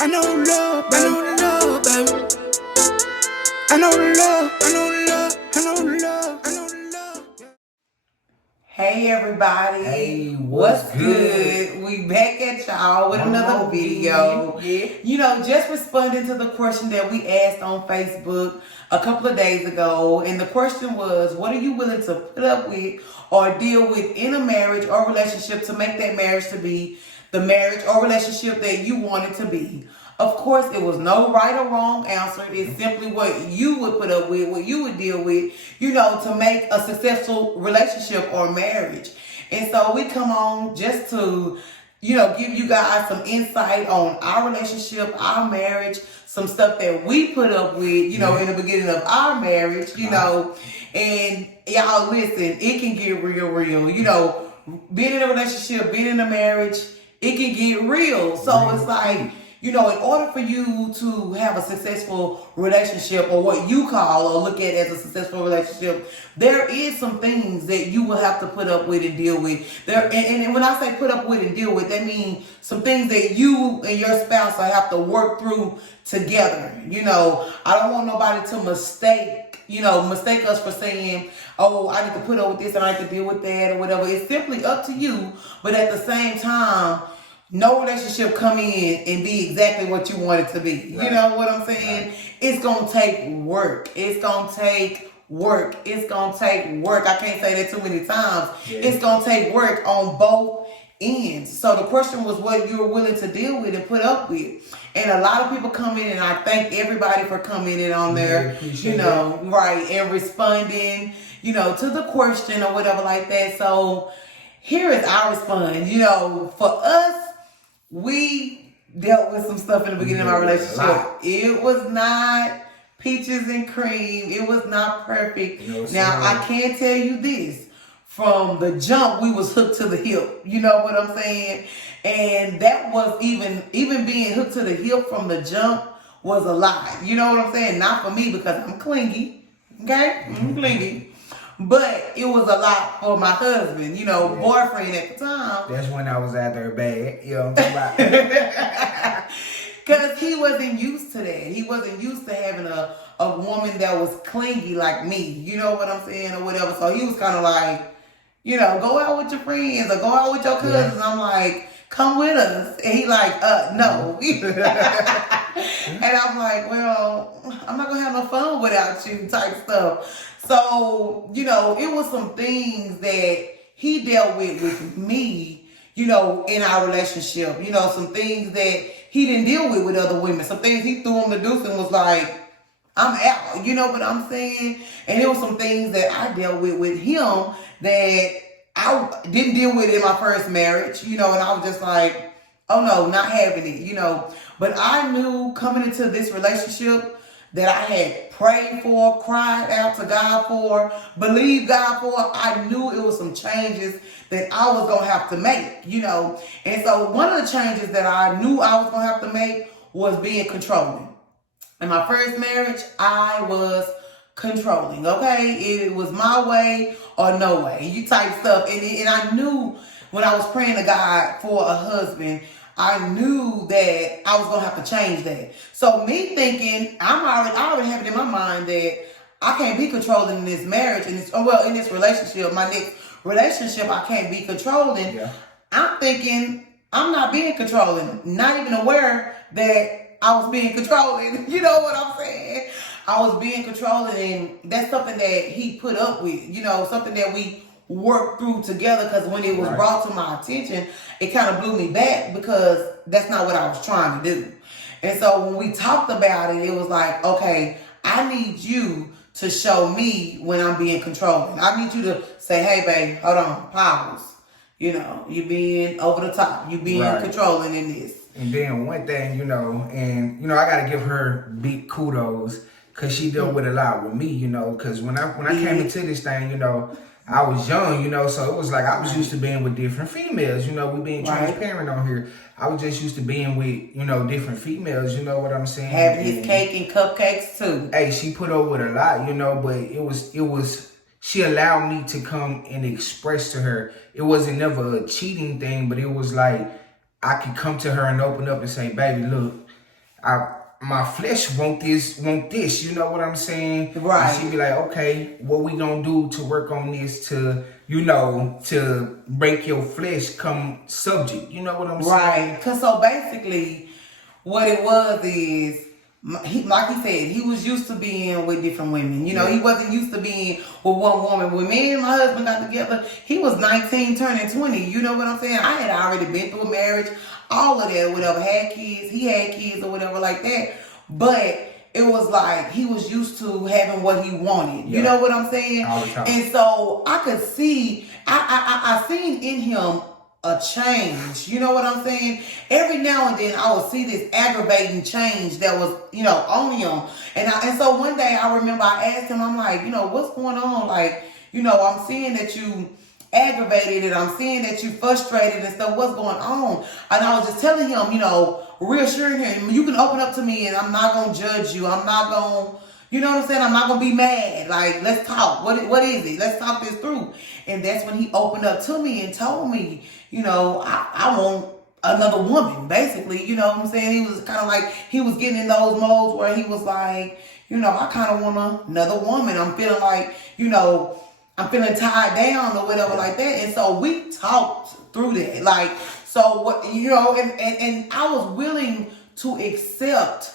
I know love, baby. I know the love, baby. I know the love, I know the love, I know the love, I know the love. Hey everybody. Hey, what's good? We back at y'all with another video. Yeah. You know, just responding to the question that we asked on Facebook a couple of days ago. And the question was, what are you willing to put up with or deal with in a marriage or relationship to make that marriage to be the marriage or relationship that you want it to be? Of course, it was no right or wrong answer. It's simply what you would put up with, what you would deal with, you know, to make a successful relationship or marriage. And so we come on just to, you know, give you guys some insight on our relationship, our marriage, some stuff that we put up with, you know, in the beginning of our marriage, you know. And y'all listen, it can get real, you know, being in a relationship, being in a marriage, it can get real. So it's like, you know, in order for you to have a successful relationship, or what you call or look at as a successful relationship, there is some things that you will have to put up with and deal with. And when I say put up with and deal with, that means some things that you and your spouse will have to work through together. You know, I don't want nobody to mistake us for saying, oh, I need to put up with this and I need to deal with that or whatever. It's simply up to you. But at the same time, no relationship come in and be exactly what you want it to be. Right. You know what I'm saying? Right. It's going to take work. It's going to take work. It's going to take work. I can't say that too many times. Yeah. It's going to take work on both ends. So the question was what you're willing to deal with and put up with. And a lot of people come in, and I thank everybody for coming in on there, you know, that. Right, and responding, you know, to the question or whatever like that. So here is our response. You know, for us, we dealt with some stuff in the beginning of our relationship. It was not peaches and cream. It was not perfect. Now, I can tell you this. From the jump, we was hooked to the hip. You know what I'm saying? And that was even being hooked to the hip from the jump was a lie. You know what I'm saying? Not for me, because I'm clingy. Okay? I'm clingy. But it was a lot for my husband, you know, boyfriend at the time. That's when I was out there bad. You know what I'm talking about? Because he wasn't used to that. He wasn't used to having a woman that was clingy like me. You know what I'm saying? Or whatever. So he was kind of like, you know, go out with your friends or go out with your cousins. Yeah. I'm like, come with us. And he like, no. And I'm like, well, I'm not going to have no fun without you type stuff. So, you know, it was some things that he dealt with me, you know, in our relationship. You know, some things that he didn't deal with other women. Some things he threw him the deuce and was like, I'm out. You know what I'm saying? And it was some things that I dealt with him that I didn't deal with in my first marriage, you know, and I was just like, oh no, not having it, you know. But I knew coming into this relationship that I had prayed for, cried out to God for, believed God for. I knew it was some changes that I was going to have to make, you know. And so one of the changes that I knew I was going to have to make was being controlling. In my first marriage, I was controlling, okay? It was my way or no way, you type stuff. And I knew when I was praying to God for a husband, I knew that I was going to have to change that. So me thinking, I already have it in my mind that I can't be controlling in this marriage, in this relationship, my next relationship, I can't be controlling. Yeah. I'm thinking I'm not being controlling, not even aware that I was being controlling. You know what I'm saying? I was being controlling, and that's something that he put up with, you know, something that we worked through together, because when it was brought to my attention, it kind of blew me back because that's not what I was trying to do. And so when we talked about it, it was like, okay, I need you to show me when I'm being controlling. I need you to say, hey, babe, hold on, pause. You know, you being over the top. You being controlling in this. And then one thing, you know, and, you know, I got to give her big kudos because she dealt with a lot with me, you know, because when I came into this thing, you know, I was young, you know, so it was like I was used to being with different females, you know, we being transparent on here. I was just used to being with, you know, different females, you know what I'm saying? Having his cake and cupcakes too. Hey, she put up with a lot, you know, but it was, she allowed me to come and express to her. It wasn't never a cheating thing, but it was like I could come to her and open up and say, baby, look, my flesh want this, you know what I'm saying? Right. And she be like, okay, what we gonna do to work on this to, you know, to break your flesh come subject, you know what I'm saying? Right. Cause so basically, what it was is, like he said, he was used to being with different women. You know, he wasn't used to being with one woman. When me and my husband got together, he was 19 turning 20. You know what I'm saying? I had already been through a marriage, all of that, or whatever, had kids, he had kids or whatever like that. But it was like he was used to having what he wanted. You know what I'm saying? All the time. And so I could see, I seen in him a change. You know what I'm saying? Every now and then I would see this aggravating change that was, you know, on him. And so one day I remember I asked him, I'm like, you know, what's going on? Like, you know, I'm seeing that you aggravated and I'm seeing that you frustrated and stuff. What's going on? And I was just telling him, you know, reassuring him, you can open up to me and I'm not going to judge you. I'm not going to, you know what I'm saying? I'm not going to be mad. Like, let's talk. What is it? Let's talk this through. And that's when he opened up to me and told me, you know, I want another woman, basically. You know what I'm saying? He was kind of like, he was getting in those modes where he was like, you know, I kind of want another woman. I'm feeling like, you know, I'm feeling tied down or whatever like that. And so we talked through that. Like, so what, you know, and I was willing to accept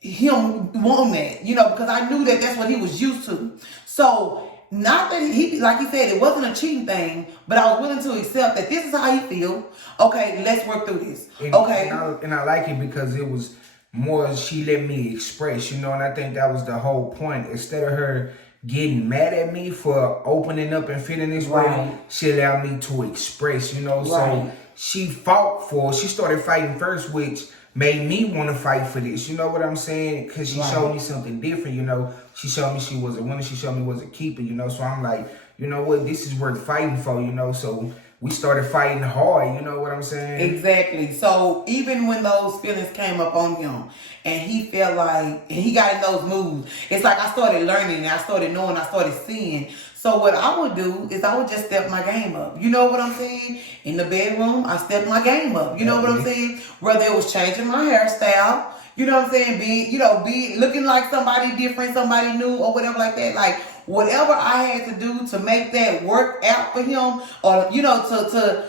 him wanting that, you know, because I knew that that's what he was used to. So not that he, like he said, it wasn't a cheating thing, but I was willing to accept that this is how he feel. Okay, let's work through this. Okay. And I like it because it was more she let me express, you know, and I think that was the whole point. Instead of her getting mad at me for opening up and feeling this way, she allowed me to express, you know. So she started fighting first, which made me want to fight for this. You know what I'm saying? Because she showed me something different, you know. She showed me she was a winner. She showed me was a keeper, you know. So I'm like, you know what? This is worth fighting for, you know. So we started fighting hard, you know what I'm saying? Exactly. So even when those feelings came up on him and he felt like, and he got in those moods, it's like I started learning and I started knowing, I started seeing. So what I would do is I would just step my game up. You know what I'm saying? In the bedroom, I stepped my game up. You know what I'm saying? Whether it was changing my hairstyle, you know what I'm saying? Be looking like somebody different, somebody new or whatever like that. Like whatever I had to do to make that work out for him or, you know, to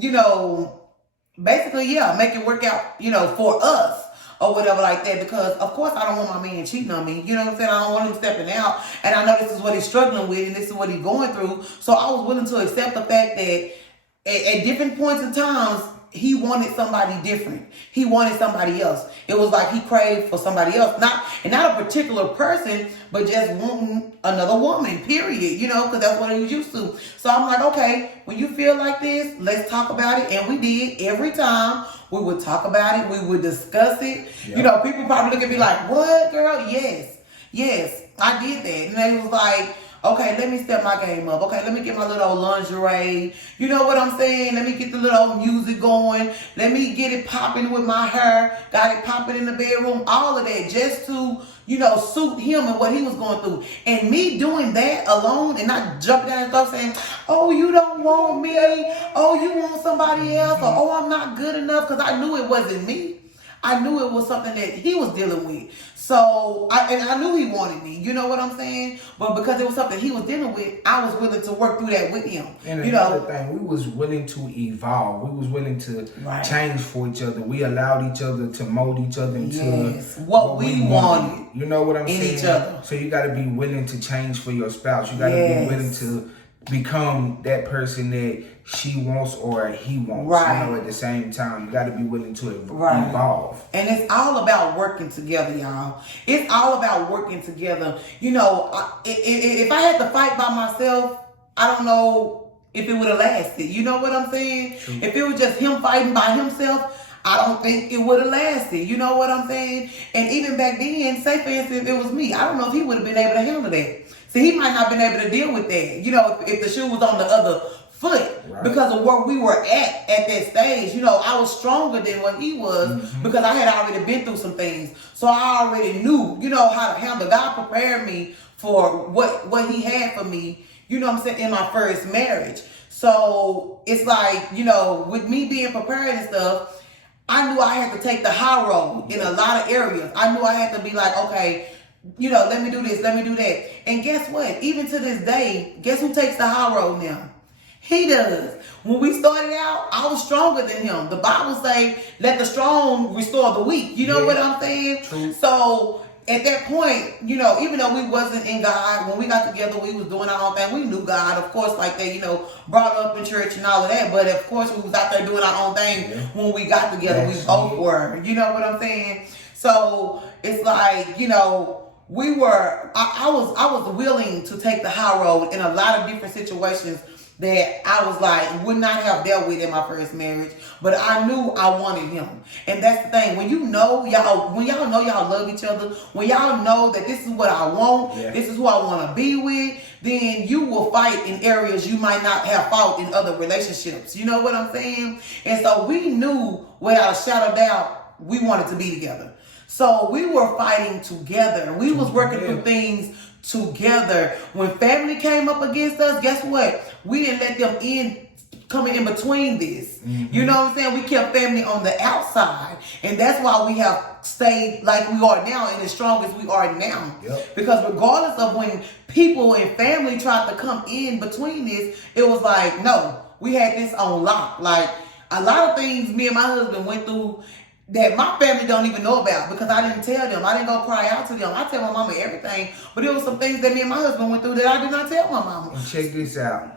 you know, basically, make it work out, you know, for us. Or whatever like that, because of course I don't want my man cheating on me. You know what I'm saying? I don't want him stepping out, and I know this is what he's struggling with, and this is what he's going through. So I was willing to accept the fact that at different points in times he wanted somebody different. He wanted somebody else. It was like he craved for somebody else, not a particular person, but just wanting another woman. Period. You know, because that's what he was used to. So I'm like, okay, when you feel like this, let's talk about it, and we did every time. We would talk about it. We would discuss it. Yep. You know, people probably look at me like, what, girl? Yes, I did that. And they was like, okay, let me step my game up. Okay, let me get my little old lingerie. You know what I'm saying? Let me get the little old music going. Let me get it popping with my hair. Got it popping in the bedroom. All of that just to, you know, suit him and what he was going through. And me doing that alone and not jumping down and stuff saying, oh, you don't want me. Oh, you want somebody else. Or, oh, I'm not good enough, because I knew it wasn't me. I knew it was something that he was dealing with. So, I knew he wanted me. You know what I'm saying? But because it was something he was dealing with, I was willing to work through that with him. And you another know? thing, we was willing to evolve. We was willing to change for each other. We allowed each other to mold each other into what we wanted. You know what I'm saying? In each other. So you got to be willing to change for your spouse. You got to be willing to become that person that she wants or he wants. You know, at the same time, you got to be willing to evolve. And it's all about working together, y'all. It's all about working together. You know, if I had to fight by myself, I don't know if it would have lasted. You know what I'm saying? True. If it was just him fighting by himself, I don't think it would have lasted. You know what I'm saying? And even back then, say for instance, if it was me, I don't know if he would have been able to handle that. See, he might not have been able to deal with that. You know, if the shoe was on the other foot, because of where we were at that stage. You know, I was stronger than what he was because I had already been through some things. So I already knew, you know, how to handle. God prepared me for what he had for me, you know what I'm saying, in my first marriage. So it's like, you know, with me being prepared and stuff, I knew I had to take the high road in a lot of areas. I knew I had to be like, okay, let me do this, let me do that. And guess what? Even to this day, guess who takes the high road now? He does. When we started out, I was stronger than him. The Bible say, let the strong restore the weak. You know what I'm saying? True. So at that point, even though we wasn't in God, when we got together, we was doing our own thing. We knew God, of course, like that, brought up in church and all of that. But of course, we was out there doing our own thing when we got together. We both were. You know what I'm saying? So it's like, we were. I was willing to take the high road in a lot of different situations that I was like, would not have dealt with in my first marriage, but I knew I wanted him. And that's the thing. When y'all know y'all love each other, when y'all know that this is what I want, this is who I want to be with, then you will fight in areas you might not have fought in other relationships. You know what I'm saying? And so we knew without a shadow of doubt, we wanted to be together. So we were fighting together. We was working through things together. When family came up against us, guess what? We didn't let them coming in between this. You know what I'm saying? We kept family on the outside. And that's why we have stayed like we are now and as strong as we are now. Because regardless of when people and family tried to come in between this, it was like, no, we had this on lock. Like a lot of things me and my husband went through that my family don't even know about because I didn't tell them. I didn't go cry out to them. I tell my mama everything. But there was some things that me and my husband went through that I did not tell my mama. And check this out.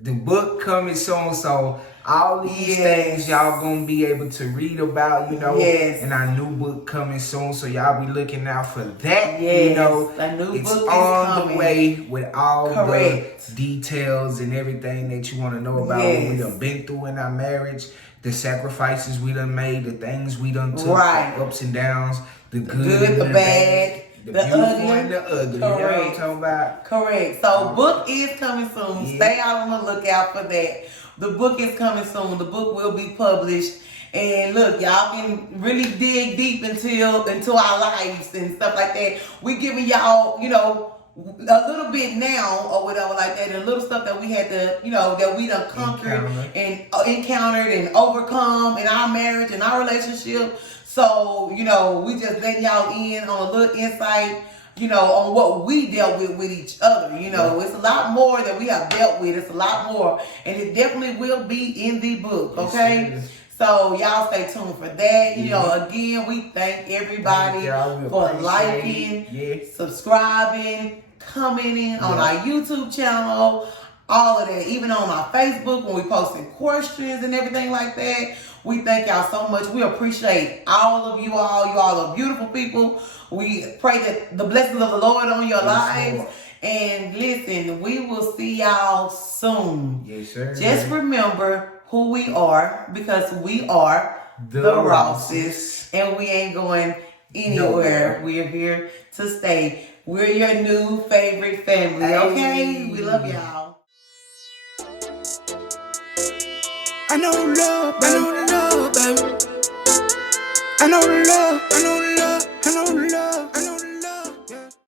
The book coming soon, so all these things y'all gonna be able to read about, and our new book coming soon, so y'all be looking out for that. A new it's book on is coming. the way with all the details and everything that you want to know about what we done been through in our marriage, the sacrifices we done made, the things we done took, the ups and downs, the good, the bad. The beautiful and the ugly. Correct. You know what I'm talking about? Correct. So book is coming soon. Stay out on the lookout for that. The book is coming soon. The book will be published. And look, y'all can really dig deep into our lives and stuff like that. We giving y'all, a little bit now or whatever like that, and little stuff that we had to, that we done conquered and encountered and overcome in our marriage and our relationship. So, we just letting y'all in on a little insight, on what we dealt with each other. It's a lot more that we have dealt with. It's a lot more. And it definitely will be in the book, okay? Yes, so y'all stay tuned for that. Again, we thank everybody for liking, subscribing, commenting on our YouTube channel, all of that. Even on our Facebook when we posting questions and everything like that. We thank y'all so much. We appreciate all of you all. You all are beautiful people. We pray that the blessings of the Lord on your lives. Lord. And listen, we will see y'all soon. Yes, sir. Just remember who we are, because we are the Rosses. And we ain't going anywhere. We're here to stay. We're your new favorite family, okay? We love y'all. I know the love, baby. I know the love,